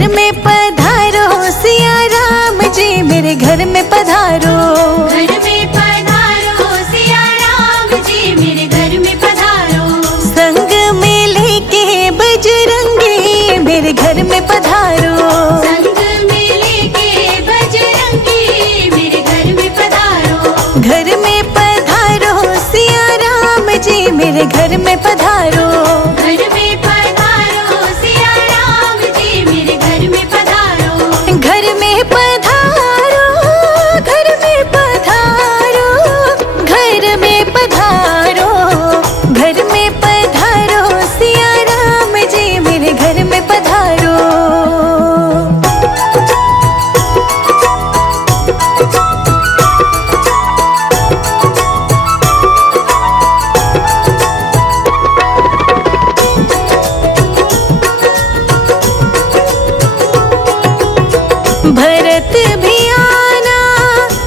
घर में पधारो सिया राम जी, मेरे घर में पधारो। घर में पधारो सिया राम जी, मेरे घर में पधारो। संग में लेके बजरंगी, मेरे घर में पधारो। संग में लेके बजरंगी, मेरे घर में पधारो। घर में पधारो सिया राम जी, मेरे घर में पधारो। घर में पधारो सिया राम जी, मेरे घर में पधारो। घर में पधारो, घर में पधारो, घर में पधारो, घर में पधारो सिया राम जी, मेरे घर में पधारो। भरत भी आना,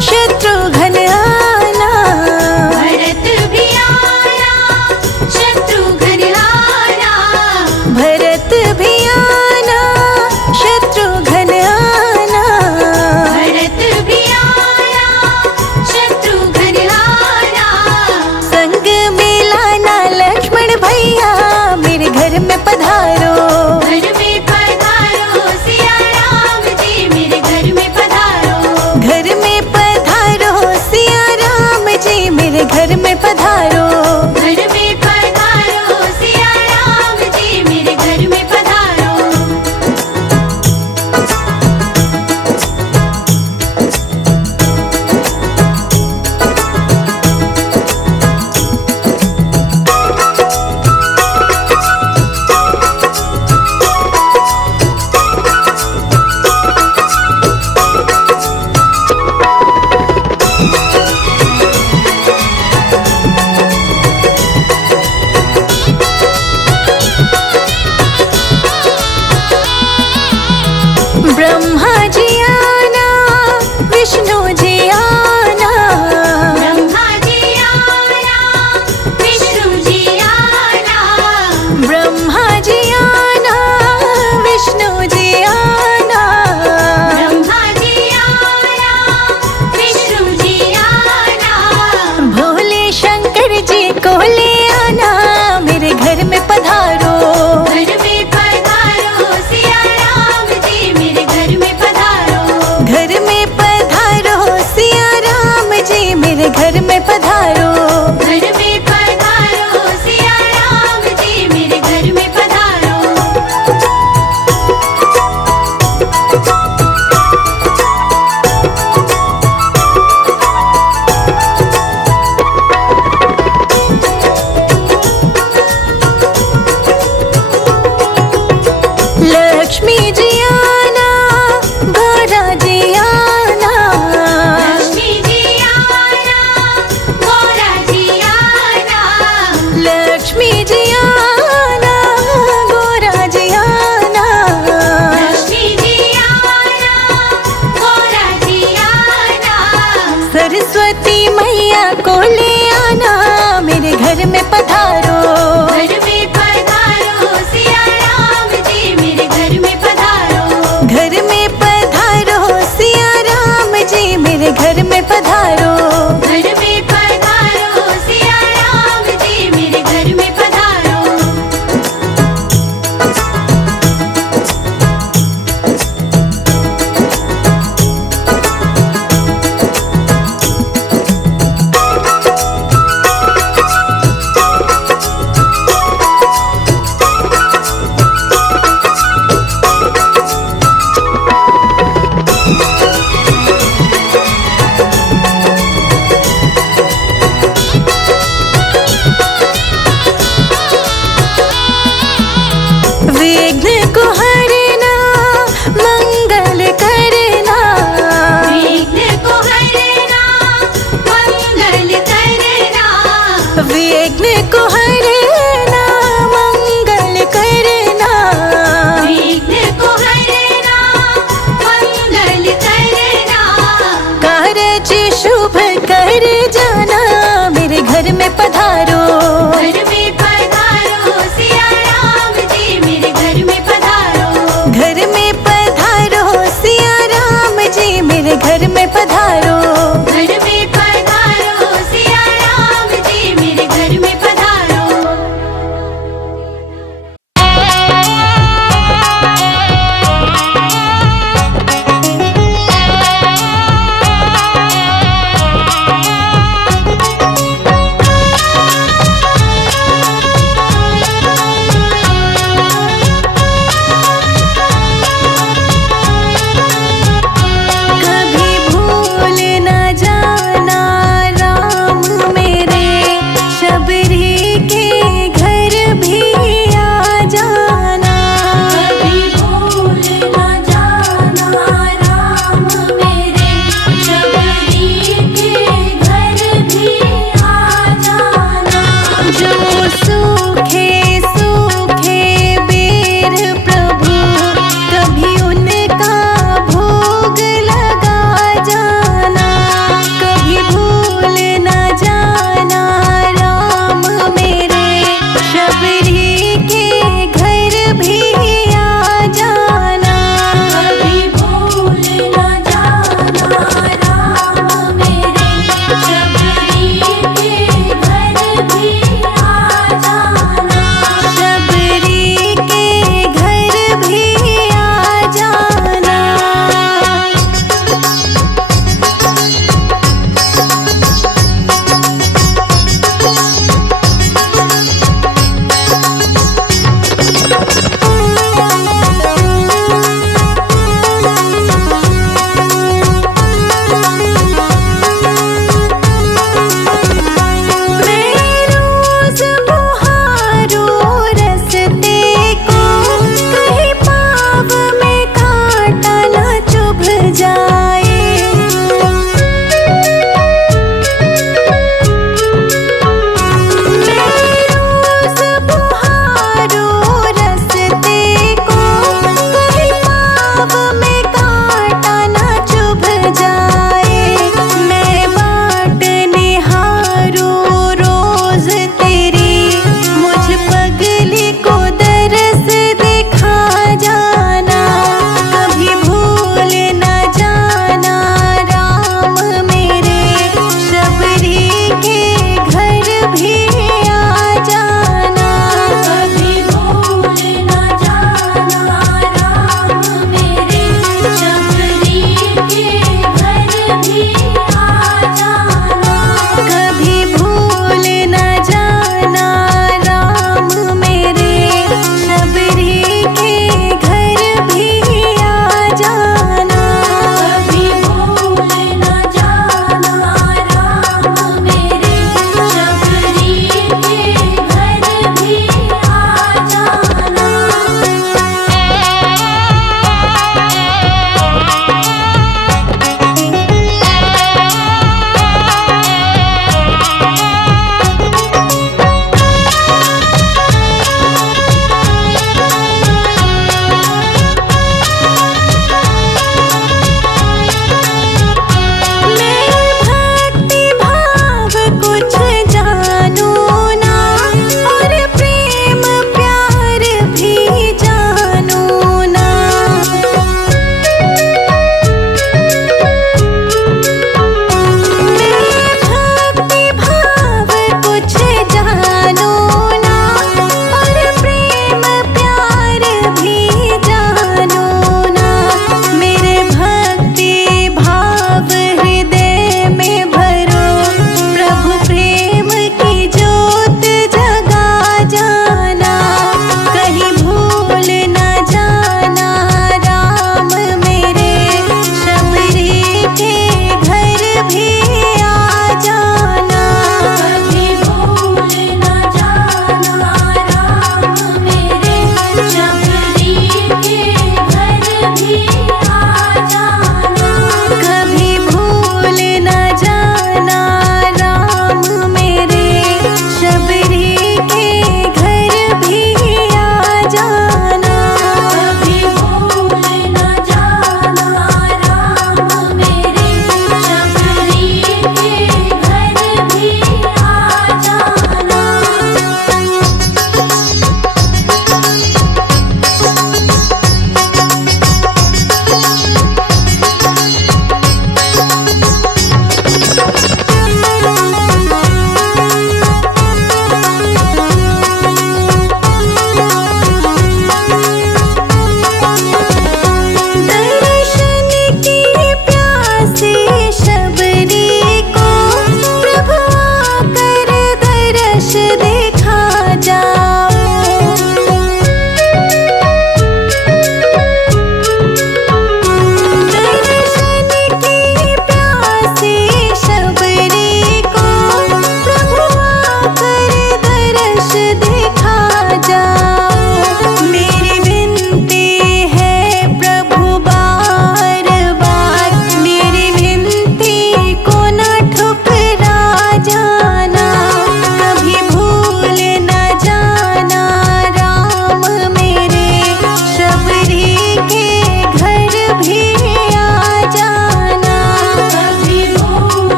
शत्रुघ्न आना। भरत भी आना, शत्रुघ्न आना। भरत भी आना, शत्रुघ्न आना। भरत भी आना, शत्रुघ्न आना। संग में लाना लक्ष्मण भैया, मेरे घर में पधारो। घर में पधारो सिया राम जी, मेरे घर में पधारो।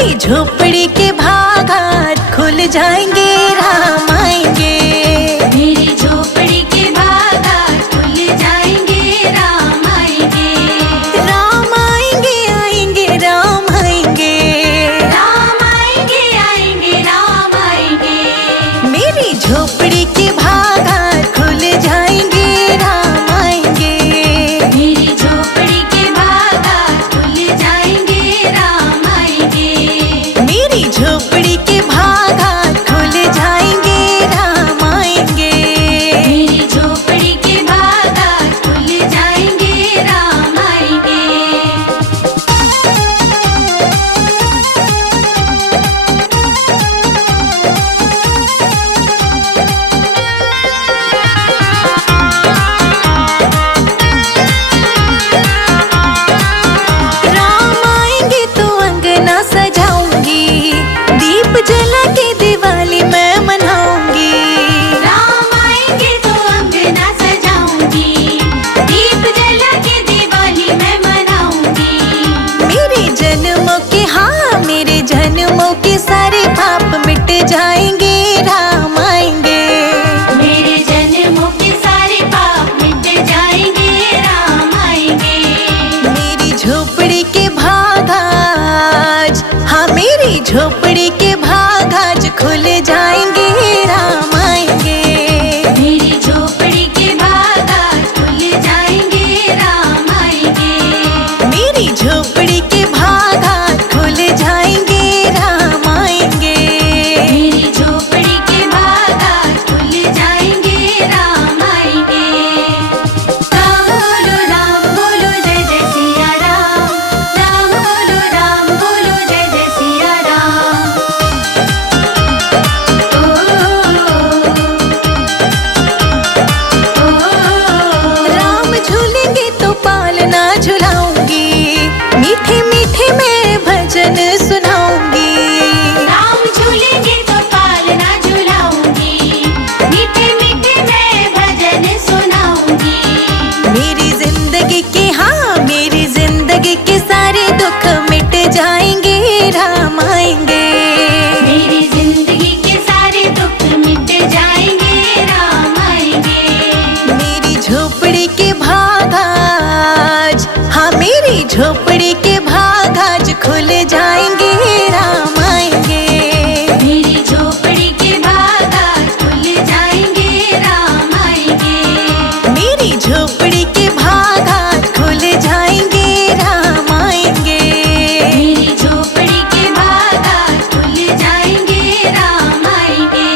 मेरी झोपड़ी के भागात खुल जाएंगे, राम आएंगे। मेरी झोपड़ी के भागात खुल जाएंगे, राम आएंगे। राम आएंगे, आएंगे, राम आएंगे। राम आएंगे, आएंगे, राम आएंगे। मेरी झोपड़ी के भागात खुल जाएंगे, राम आएंगे। मेरी झोपड़ी के भागात खुल जाएंगे, राम आएंगे। मेरी झोपड़ी के भागात खुल जाएंगे, राम आएंगे। मेरी झोपड़ी के भागात खुल जाएंगे, राम आएंगे। राम आएंगे तो अंगना सजाऊंगी, दीप जला के दिवाली मैं मनाऊंगी। राम आएंगे तो अंगना सजाऊंगी, दीप जला के दिवाली मैं मनाऊंगी। मेरे जन्मों के, हाँ मेरे जन्मों के सारे पाप मिट जाएंगे, राम आएंगे। मेरे जन्मों के सारे पाप मिट जाएंगे, राम आएंगे। मेरी झोपड़ी के भागाज, हाँ मेरी झोपड़ी के भागाज खुल जाएंगे, राम आएंगे। मेरी झोपड़ी के भागात खुल जाएंगे, राम आएंगे। मेरी झोपड़ी के भागात खुल जाएंगे, राम आएंगे। मेरी झोपड़ी के भागात खुल जाएंगे, राम आएंगे। राम बोलो जय जय सिया राम। राम बोलो जय जय सिया राम। राम झूलेंगे तो पालना झुलाऊंगी, मीठे मीठे मैं भजन सुनाऊंगी। राम झूलेंगे तो पालना झुलाऊंगी, मीठे मीठे मैं भजन सुनाऊंगी। मेरी जिंदगी के, हाँ मेरी जिंदगी के सारे दुख मिट जाएंगे, राम आएंगे। मेरी जिंदगी के सारे दुख मिट जाएंगे, राम आएंगे। मेरी झोपड़ी के भागाज, हाँ मेरी झोपड़ी के भागाज खुल जाएंगे, राम आएंगे। मेरी झोपड़ी के भागात खुल जाएंगे, राम आएंगे। मेरी झोपड़ी के भागात खुल जाएंगे, राम आएंगे। मेरी झोपड़ी के भागात खुल जाएंगे, राम आएंगे।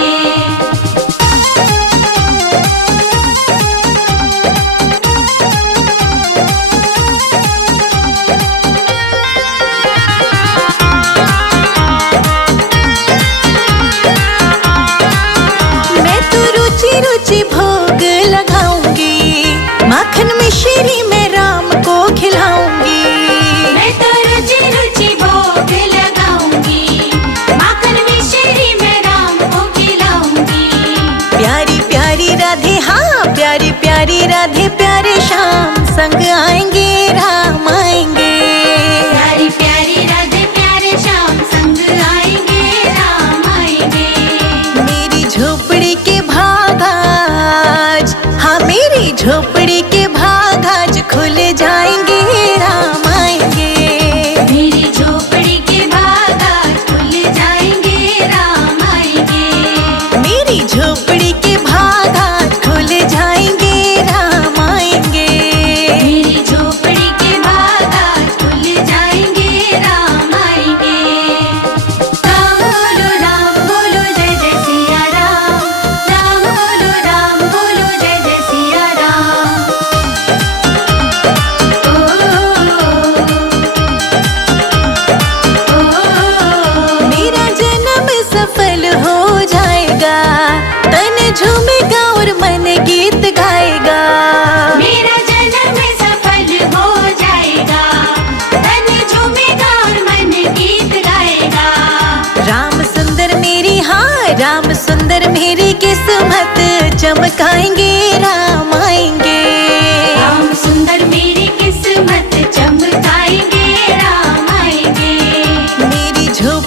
मैं तो रुचि रुचि भोग लगाऊंगी, माखन मिश्री में राम को खिलाऊंगी। मैं तो रुचि रुचि भोग लगाऊंगी, माखन मिश्री में राम को खिलाऊंगी। प्यारी प्यारी राधे, हाँ प्यारी प्यारी राधे प्यारे श्याम संग आएंगे, राम आएंगे। प्यारी प्यारी राधे प्यारे श्याम संग आएंगे, राम आएंगे। मेरी झोपड़ी के भागाज, हाँ मेरी झोपड़ी के भागाज खुल जाएंगे, राम आएंगे। मेरी झोपड़ी के भागात खुल जाएंगे, राम आएंगे। मेरी झोपड़ी के भागात खुल जाएंगे, राम आएंगे। मेरी झोपड़ी के भागात खुल जाएंगे, राम आएंगे। राम बोलो जय जय सिया राम। राम बोलो जय जय सिया राम। मेरा जन्म सफल हो जाएगा, तन झूमेगा और मन गीत गाएगा। मेरा जन्म सफल हो जाएगा, तन झूमेगा और मन गीत गाएगा। राम सुंदर मेरी, हाँ राम सुंदर मेरी किस्मत चमकाएंगे, राम आएंगे। राम सुंदर मेरी किस्मत चमकाएंगे, राम आएंगे। मेरी झोपड़ी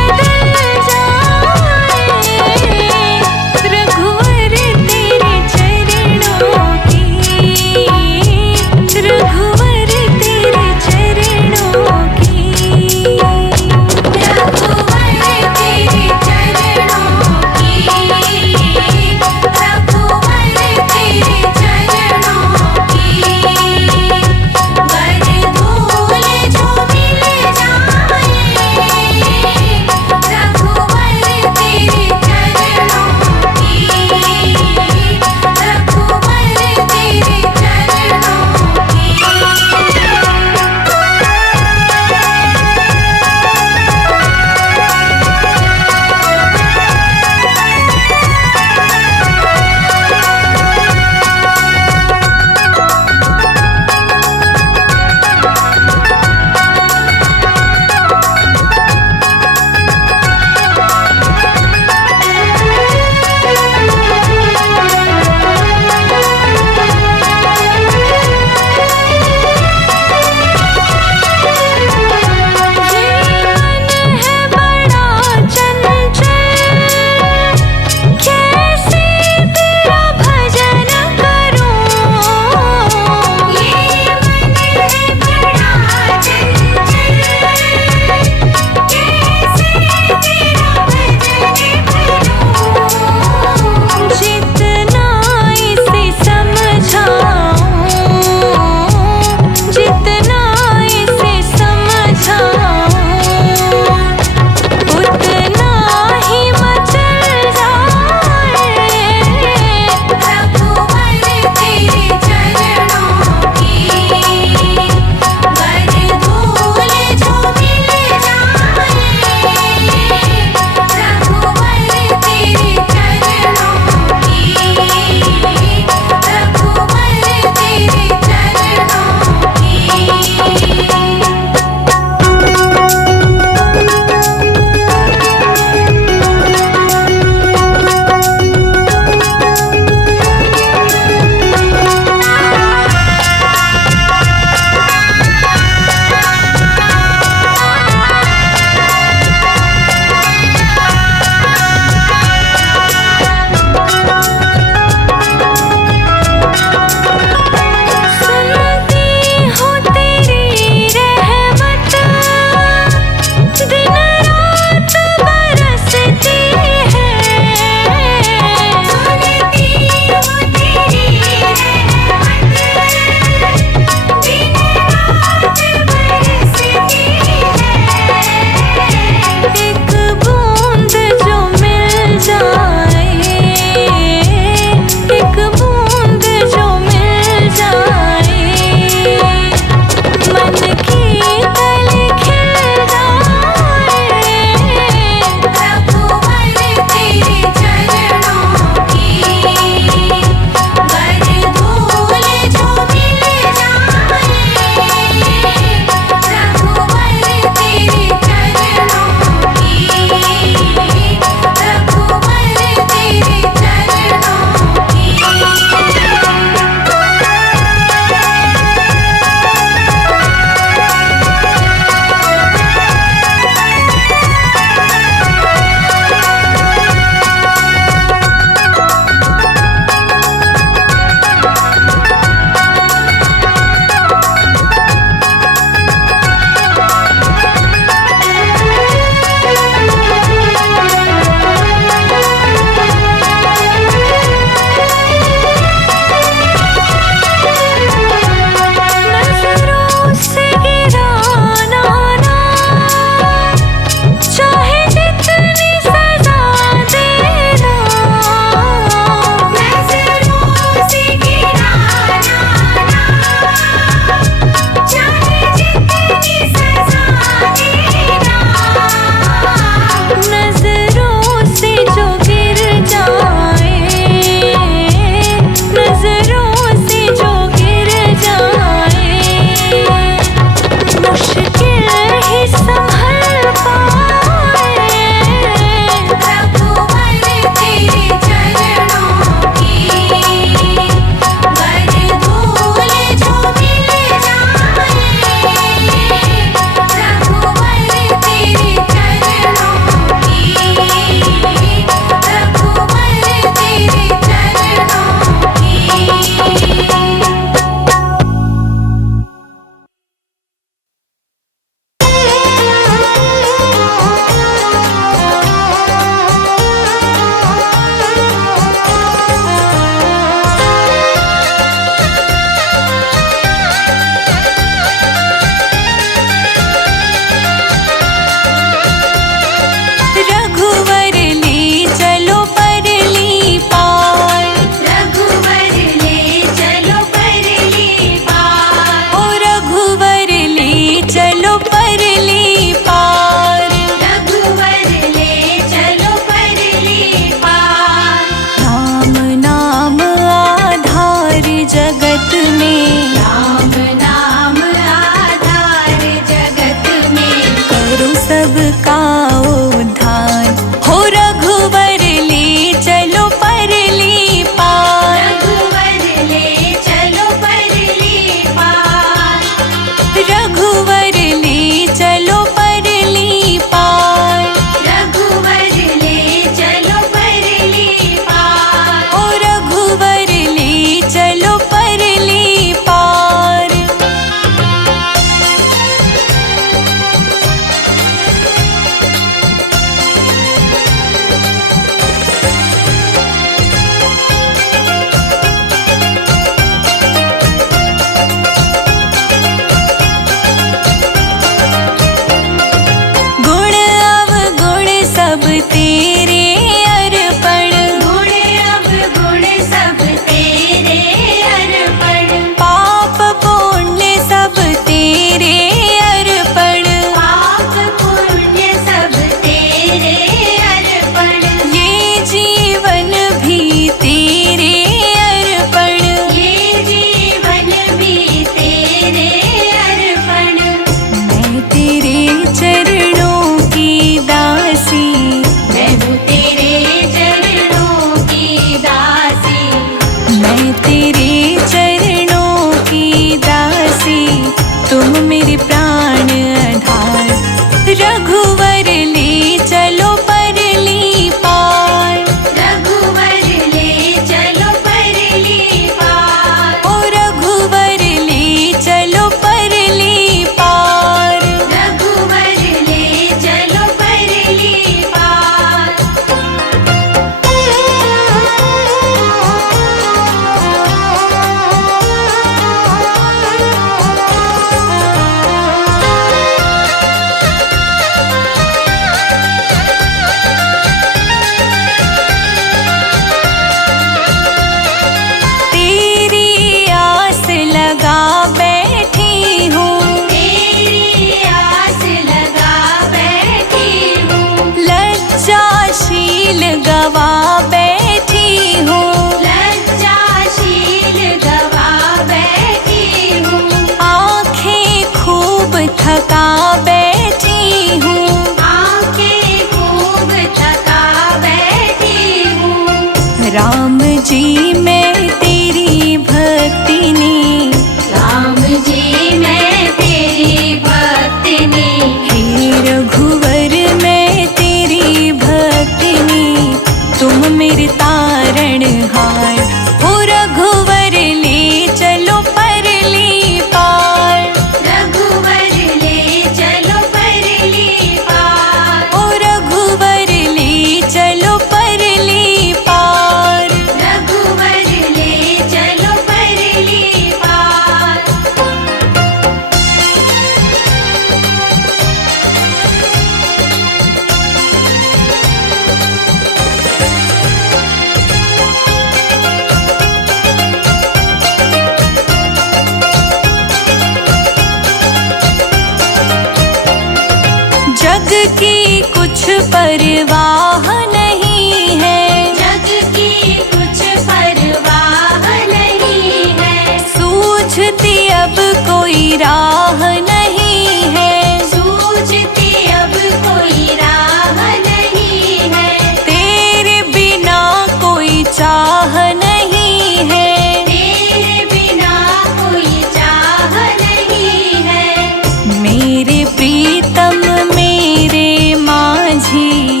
परवाह नहीं है, जग की कुछ परवाह नहीं है। सूझती अब कोई राह नहीं है, सूझती अब कोई राह नहीं है। तेरे बिना कोई चाह नहीं है, तेरे बिना कोई चाह नहीं है। मेरे प्रीतम मेरे माझी,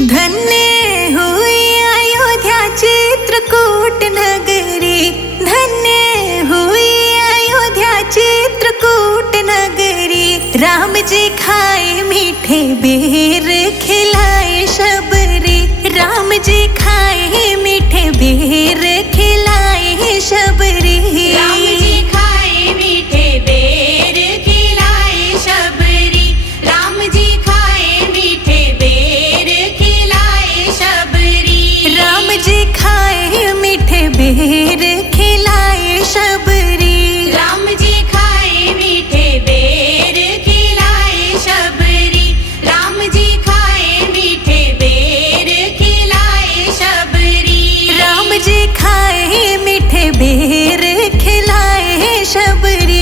धन्य हुई अयोध्या चित्रकूट नगरी, धन्य हुई अयोध्या चित्रकूट नगरी। राम जी खाए मीठे बेर खिलाए शबरी, राम जी खाए मीठे बेर खिलाए शबरी। राम जी खाए मीठे बेर खिलाए शबरी, राम जी खाए मीठे बेर खिलाए शबरी। राम जी खाए मीठे बेर खिलाए शबरी, राम जी खाए मीठे बेर खिलाए शबरी, राम जी खाए मीठे बेर खिलाए शबरी। राम जी खाए मीठे बेर खिलाए शबरी।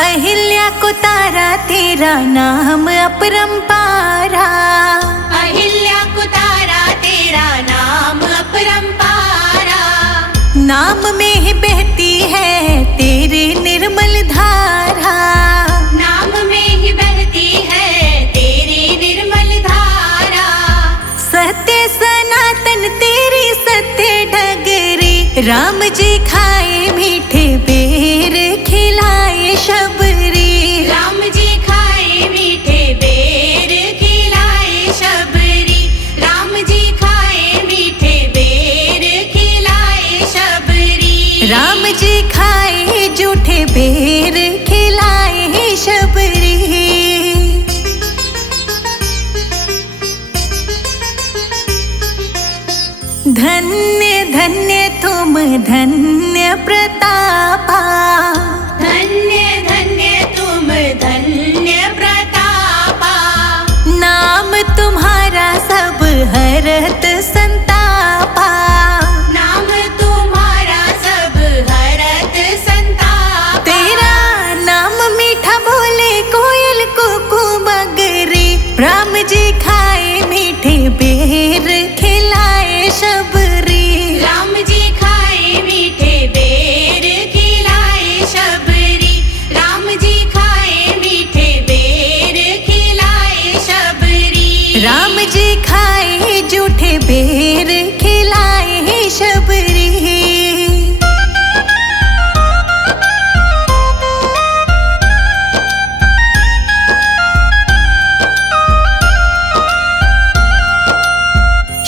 अहिल्या को तारा तेरा नाम अपरंपारा, अहिल्या को तारा तेरा नाम अपरंपारा। नाम में ही बहती है तेरी निर्मल धारा, नाम में ही बहती है तेरी निर्मल धारा। सत्य सनातन तेरी सत्य डगरी। राम जी खाए मीठे बेर खिलाए शबरी, राम जी खाए मीठे बेर खिलाए शबरी, राम जी खाए मीठे बेर खिलाए शबरी। राम जी खाए जूठे बेर खिलाए शबरी। धन्य धन्य तुम धन्य प्रतापा, धन्य धन्य तुम धन्य प्रतापा। नाम तुम्हारा सब हरत संतापा, नाम तुम्हारा सब हरत संतापा। तेरा नाम मीठा बोले कोयल कुकू मगरी। राम जी खाए मीठे बेर खिलाए शबरी, राम जी खाए मीठे बेर खिलाए शबरी, राम जी खाए मीठे बेर खिलाए शबरी। राम जी खाए जूठे बेर खिलाए शबरी।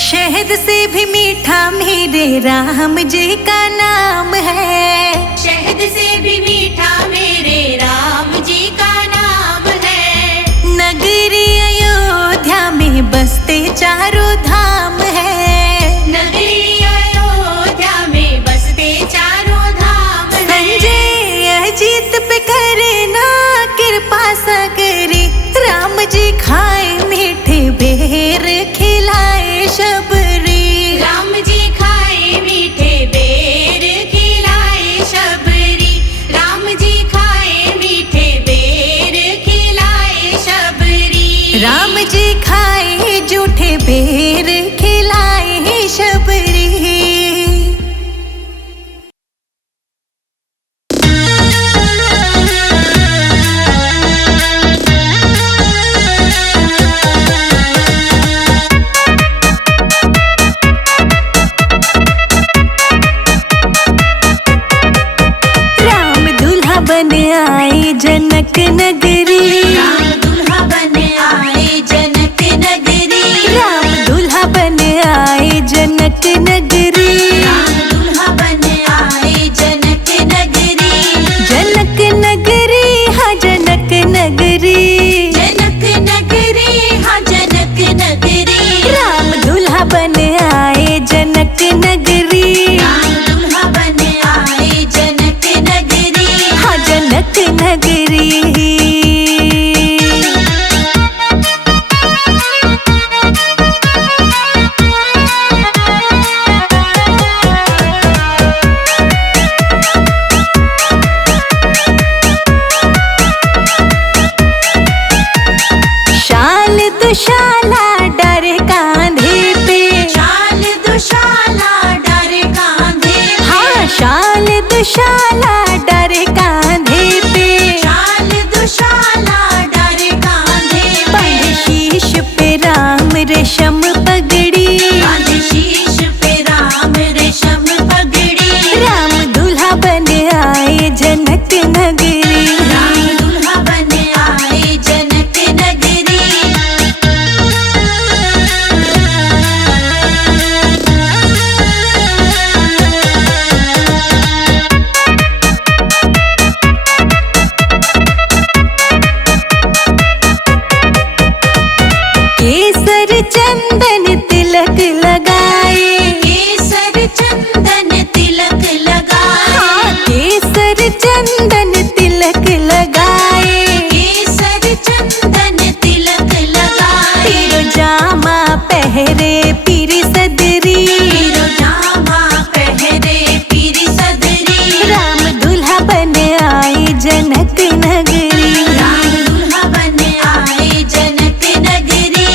शहद से भी मीठा मेरे राम जी का नाम है, शहद से भी मीठा मेरे राम जी का नाम है। नगरी अयोध्या में बसते चारों धाम है, नगरी अयोध्या में बसते चारों धाम है। संजय अजीत पे करे ना कृपा सगरी। राम जी खाए मीठे बेर खिलाए शबरी, राम जी खाए मीठे बेर खिलाए शबरी, राम जी खाए मीठे बेर खिलाए शबरी। राम जी खाए जूठे बेर खिलाए शबरी। राम दूल्हा बन आए जनक नगरी, राम दूल्हा बन आए जनक नगरी, राम दूल्हा बन आए जनक नगरी। राम दूल्हा बन आए जनक नगरी, जनक नगरी हाँ जनक नगरी, जनक नगरी हाँ जनक नगरी। राम दूल्हा बन आए जनक नगरी, राम दूल्हा बन आए जनक नगरी, हाँ जनक नगरी। दुशाला डारे कांधे पे, शाल दुशाला डारे कांधे पे, बांधे शीश पे राम रेशम पगड़ी, बांधे शीश पे राम रेशम पगड़ी, राम दूल्हा बन आए जनक नगरी, राम दूल्हा बन आए जनक नगरी। केसर चंदन तिलक लगाए, केसर चंदन तिलक लगाए, हाँ केसर चंदन तिलक लगाए, केसर चंदन तिलक लगाए, पीरो जामा पहरे पीरी सदरी, पीरो जामा पहरे पीरी सदरी, राम दूल्हा बन आए जनक नगरी, राम दूल्हा बन आए जनक नगरी।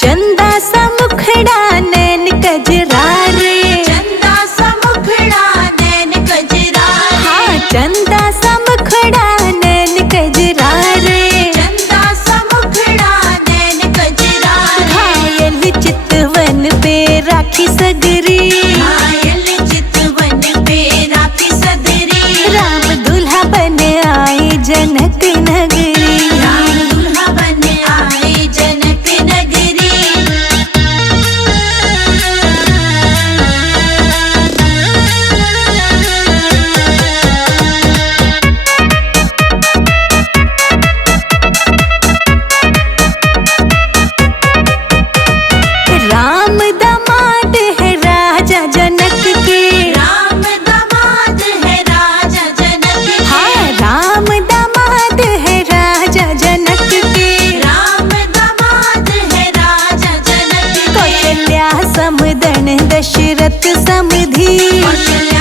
चंदा सा मुखड़ा नैन कजरारे, चंदा सा मुखड़ा नैन कजरा रे, हाँ चंदा सा मुखड़ा नैन कजरारे, चंदा सा मुखड़ा नैन कजरा रे, घायल चितवन पे राखी सगरी, घायल चितवन पे राखी सदरी, राम दूल्हा बन आए जनक नगरी, राम दूल्हा बन आए जनक नगरी। राम दामाद है राजा जनक के, राम दामाद है राजा जनक के, हाँ राम दामाद है राजा जनक के, राम दामाद है राजा जनक के, कौशल्या समदन दशरथ समधि, कौशल्या